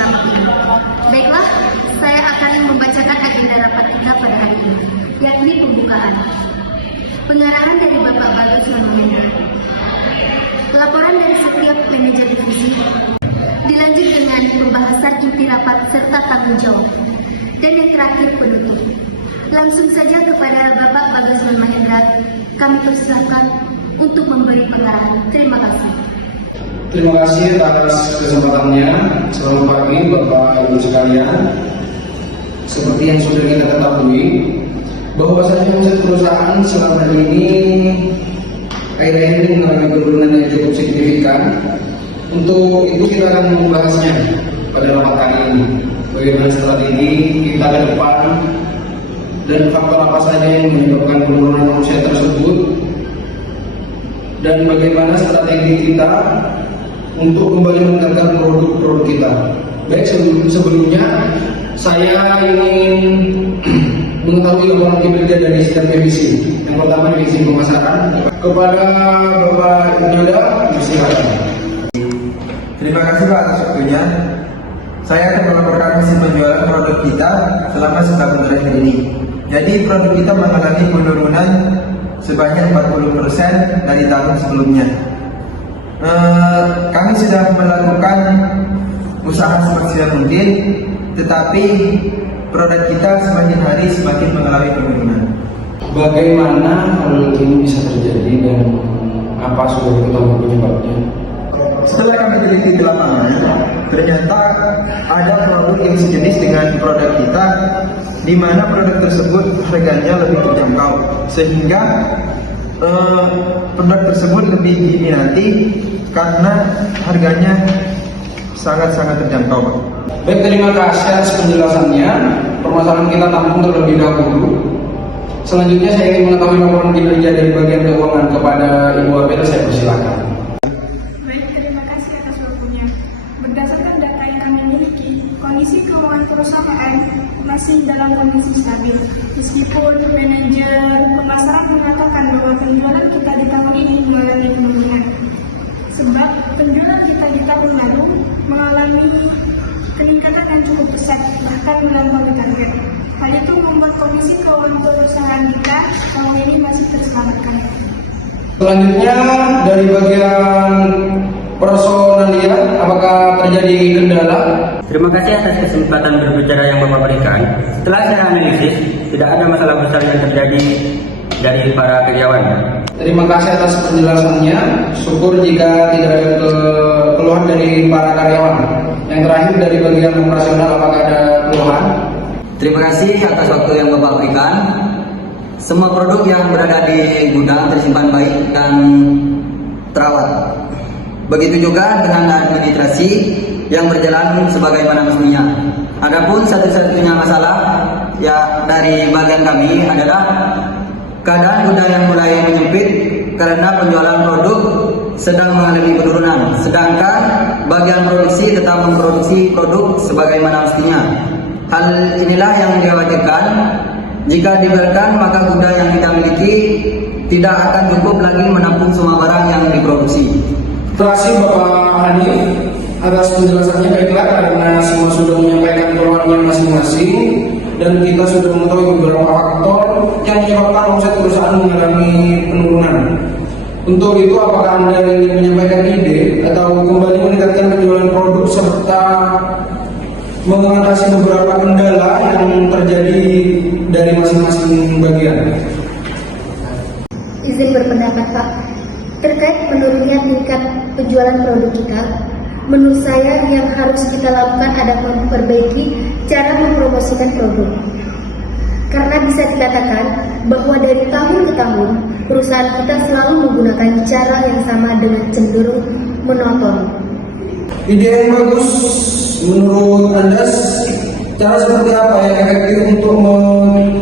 pertama ini. Baiklah, saya akan membacakan agenda rapat kita pada hari ini, yakni pembukaan. Pengarahan dari Bapak Bagus Mahendra. Laporan dari setiap manajer divisi. Dilanjut dengan pembahasan inti rapat serta tanggung jawab. Dan yang terakhir penutup. Langsung saja kepada Bapak Bagus Mahendra, kami persilahkan untuk memberi pengarahan. Terima kasih. Terima kasih atas kesempatannya. Selamat pagi Bapak Ibu sekalian. Seperti yang sudah kita ketahui, bahwasanya omset perusahaan selama ini akhir-akhir ini mengalami penurunan yang cukup signifikan. Untuk itu kita akan membahasnya pada rapat kali ini. Bagaimana strategi kita ke depan dan faktor apa saja yang menyebabkan penurunan omset tersebut, dan bagaimana strategi kita untuk kembali meningkatkan produk-produk kita. Baik, sebelumnya saya ingin mengetahui laporan kinerja dari setiap divisi. Yang pertama divisi pemasaran, kepada Bapak Yoda, silakan. Terima kasih Pak atas waktunya. Saya akan melaporkan hasil penjualan produk kita selama setahun terakhir ini. Jadi produk kita mengalami penurunan sebanyak 40% dari tahun sebelumnya. Kami sudah melakukan usaha semaksimal mungkin, tetapi produk kita semakin hari semakin mengalami penurunan. Bagaimana hal ini bisa terjadi dan apa sudah diketahui penyebabnya? Setelah kami teliti di lapangan, ternyata ada produk yang sejenis dengan produk kita, di mana produk tersebut harganya lebih terjangkau, sehingga produk tersebut lebih diminati karena harganya sangat-sangat terjangkau. Baik, terima kasih atas penjelasannya. Permasalahan kita tampung terlebih dahulu. Selanjutnya saya ingin mengetahui laporan kinerja dari bagian keuangan kepada Ibu Abel. Saya persilakan. Baik, terima kasih atas waktunya. Berdasarkan data yang kami miliki, kondisi keuangan perusahaan masih dalam kondisi stabil. Meskipun manajer pemasaran mengatakan bahwa penjualan kita di tahun ini mengalami penurunan. Sebab penjualan kita di tahun lalu mengalami peningkatan yang cukup besar, bahkan melampaui target. Hal itu membuat kondisi keuangan perusahaan kita tahun ini masih terselamatkan. Selanjutnya dari bagian personalia, apakah terjadi kendala? Terima kasih atas kesempatan berbicara yang Bapak berikan. Setelah saya analisis, tidak ada masalah besar yang terjadi dari para karyawan. Terima kasih atas penjelasannya. Syukur jika tidak ada keluhan dari para karyawan. Yang terakhir dari bagian operasional, apakah ada keluhan? Terima kasih atas waktu yang Bapak berikan. Semua produk yang berada di gudang tersimpan baik dan terawat. Begitu juga dengan administrasi yang berjalan sebagaimana mestinya. Adapun satu-satunya masalah ya dari bagian kami adalah keadaan gudang yang mulai menyempit karena penjualan produk sedang mengalami penurunan, sedangkan bagian produksi tetap memproduksi produk sebagaimana mestinya. Hal inilah yang dikhawatirkan. Jika dibiarkan, maka gudang yang kita miliki tidak akan cukup lagi menampung semua barang yang diproduksi. Terima kasih Bapak Hanif atas penjelasannya. Baiklah, karena semua sudah menyampaikan keluhannya masing-masing dan kita sudah mengetahui beberapa faktor yang menyebabkan omset perusahaan mengalami penurunan. Untuk itu, apakah Anda ingin menyampaikan ide atau kembali meningkatkan penjualan produk serta mengatasi beberapa kendala yang terjadi dari masing-masing bagian? Izin berpendapat Pak, terkait menurunnya tingkat penjualan produk kita, menurut saya yang harus kita lakukan adalah memperbaiki cara mempromosikan produk. Karena bisa dikatakan bahwa dari tahun ke tahun, perusahaan kita selalu menggunakan cara yang sama dengan cenderung monoton. Ide yang bagus. Menurut Anda, cara seperti apa yang efektif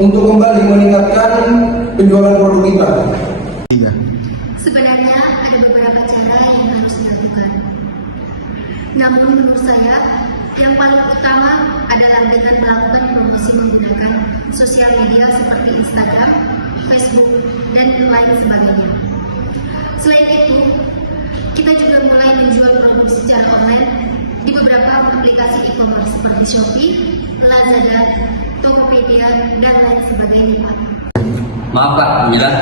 untuk kembali meningkatkan penjualan produk kita? Sebenarnya ada beberapa cara yang harus dilakukan. Namun menurut saya, yang paling utama adalah dengan melakukan promosi menggunakan sosial media seperti Instagram, Facebook, dan lain sebagainya. Selain itu, kita juga mulai menjual produk secara online di beberapa aplikasi e-commerce seperti Shopee, Lazada, Tokopedia, dan lain sebagainya, Pak. Maaf Pak, inilah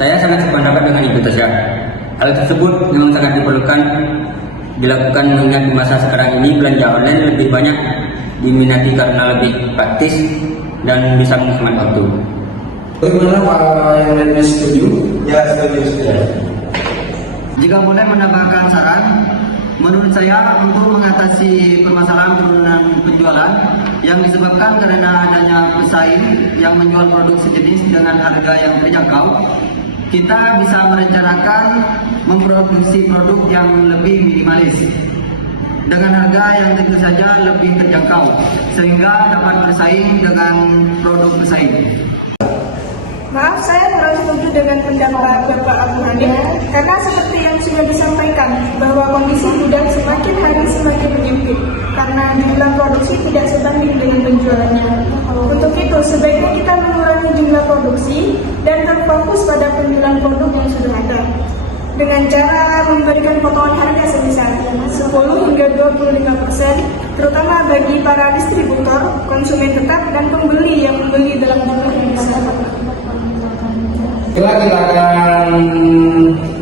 saya sangat sependapat dengan Ibu Tasya. Hal tersebut memang sangat diperlukan dilakukan mengingat di masa sekarang ini belanja online lebih banyak diminati karena lebih praktis dan bisa menghemat waktu. Bagaimana Pak yang lainnya setuju? Ya, setuju. Jika boleh menambahkan saran, menurut saya untuk mengatasi permasalahan penurunan penjualan yang disebabkan karena adanya pesaing yang menjual produk sejenis dengan harga yang terjangkau, kita bisa merencanakan memproduksi produk yang lebih minimalis dengan harga yang tentu saja lebih terjangkau sehingga dapat bersaing dengan produk pesaing. Maaf, saya kurang setuju dengan pendapat Bapak Abu Hanif karena seperti yang sudah disampaikan bahwa kondisi gudang semakin hari semakin menyempit karena jumlah produksi tidak sebanding dengan penjualannya. Untuk itu, sebaiknya kita mengurangi jumlah produksi dan terfokus pada penjualan produk yang sudah ada dengan cara memberikan potongan harga sebesar 10 hingga 25%, terutama bagi para distributor, konsumen tetap, dan pembeli yang membeli dalam jumlah yang besar. Kita akan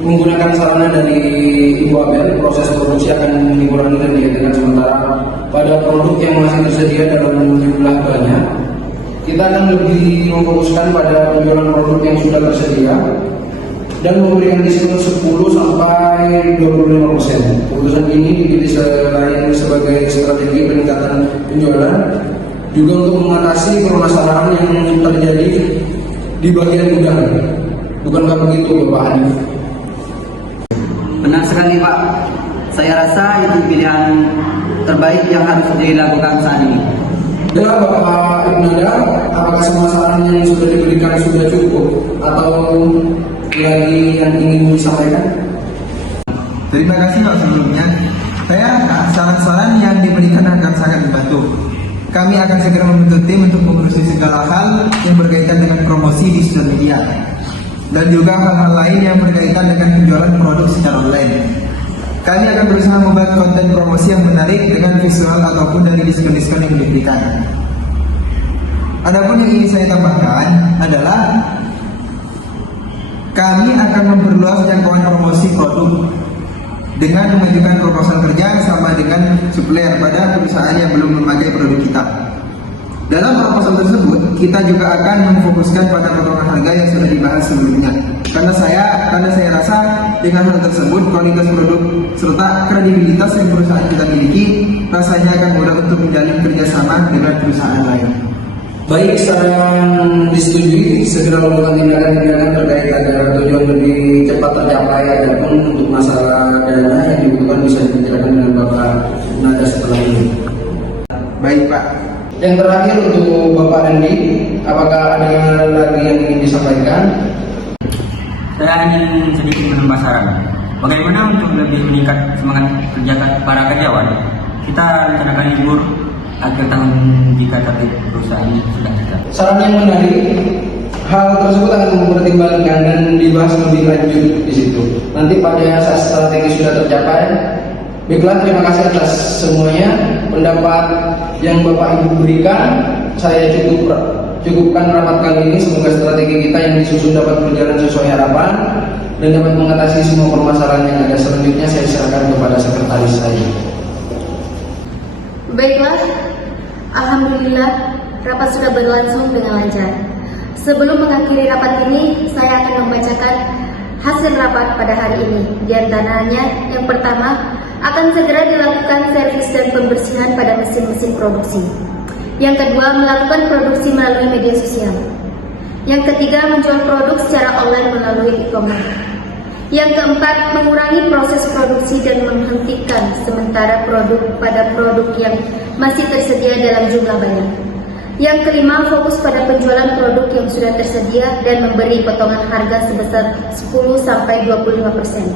menggunakan sarana dari Ibu Abel. Proses produksi akan dikurangi dan dihentikan sementara pada produk yang masih tersedia dalam jumlah banyak. Kita akan lebih memfokuskan pada penjualan produk yang sudah tersedia dan memberikan diskon 10-25%. Keputusan ini dipilih selain sebagai strategi peningkatan penjualan, juga untuk mengatasi permasalahan yang terjadi di bagian gudang. Bukankah begitu Bapak Hanif? Benar sekali Pak, saya rasa itu pilihan terbaik yang harus dilakukan saat ini. Ya Bapak Ibnada, apakah semua saran yang sudah diberikan sudah cukup atau lagi yang ingin disampaikan? Terima kasih Pak sebelumnya. Saya rasa saran-saran yang diberikan akan sangat membantu. Kami akan segera membentuk tim untuk mengurusi segala hal yang berkaitan dengan promosi di sosial media dan juga hal-hal lain yang berkaitan dengan penjualan produk secara online. Kami akan berusaha membuat konten promosi yang menarik dengan visual ataupun dari diskon-diskon yang diberikan. Adapun yang ingin saya tambahkan adalah kami akan memperluas jangkauan promosi produk dengan mengajukan proposal kerja sama dengan supplier pada perusahaan yang belum memakai produk kita. Dalam proposal tersebut, kita juga akan memfokuskan pada potongan harga yang sudah dibahas sebelumnya. Karena saya rasa dengan hal tersebut, kualitas produk serta kredibilitas yang perusahaan kita miliki rasanya akan mudah untuk menjalin kerjasama dengan perusahaan lain. Baik, saran disetujui. Segera melakukan tindakan-tindakan terkait agar tujuan lebih cepat tercapai. Adapun untuk masalah dana yang dibutuhkan bisa dibicarakan dengan Bapak Nada setelah ini. Baik Pak. Yang terakhir untuk Bapak Andi, apakah ada lagi yang ingin disampaikan? Saya ingin sedikit menambah saran. Bagaimana untuk lebih meningkat semangat kerja para karyawan? Kita rencanakan libur akhir tahun jika target perusahaan sudah dekat. Saran yang menarik. Hal tersebut akan mempertimbangkan dan dibahas lebih lanjut di situ. Nanti pada saat strategi sudah tercapai. Baiklah, terima kasih atas semuanya pendapat yang Bapak Ibu berikan. Saya cukupkan rapat kali ini. Semoga strategi kita yang disusun dapat berjalan sesuai harapan dan dapat mengatasi semua permasalahan yang ada. Selanjutnya saya serahkan kepada sekretaris saya. Baiklah, alhamdulillah rapat sudah berlangsung dengan lancar. Sebelum mengakhiri rapat ini, saya akan membacakan hasil rapat pada hari ini. Di antaranya, yang pertama, akan segera dilakukan servis dan pembersihan pada mesin-mesin produksi. Yang kedua, melakukan produksi melalui media sosial. Yang ketiga, menjual produk secara online melalui e-commerce. Yang keempat, mengurangi proses produksi dan menghentikan sementara produk pada produk yang masih tersedia dalam jumlah banyak. Yang kelima, fokus pada penjualan produk yang sudah tersedia dan memberi potongan harga sebesar 10-25%.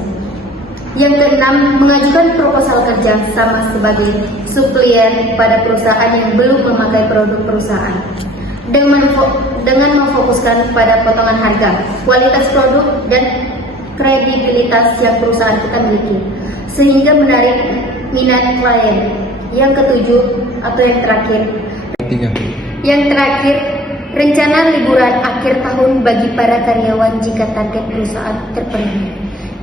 Yang keenam, mengajukan proposal kerja sama sebagai supplier pada perusahaan yang belum memakai produk perusahaan. Dengan memfokuskan pada potongan harga, kualitas produk, dan kredibilitas yang perusahaan kita miliki, sehingga menarik minat klien. Yang ketujuh atau yang terakhir, rencana liburan akhir tahun bagi para karyawan jika target perusahaan terpenuhi.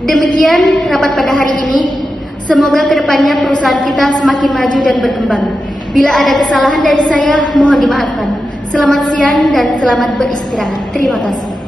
Demikian rapat pada hari ini. Semoga kedepannya perusahaan kita semakin maju dan berkembang. Bila ada kesalahan dari saya, mohon dimaafkan. Selamat siang dan selamat beristirahat. Terima kasih.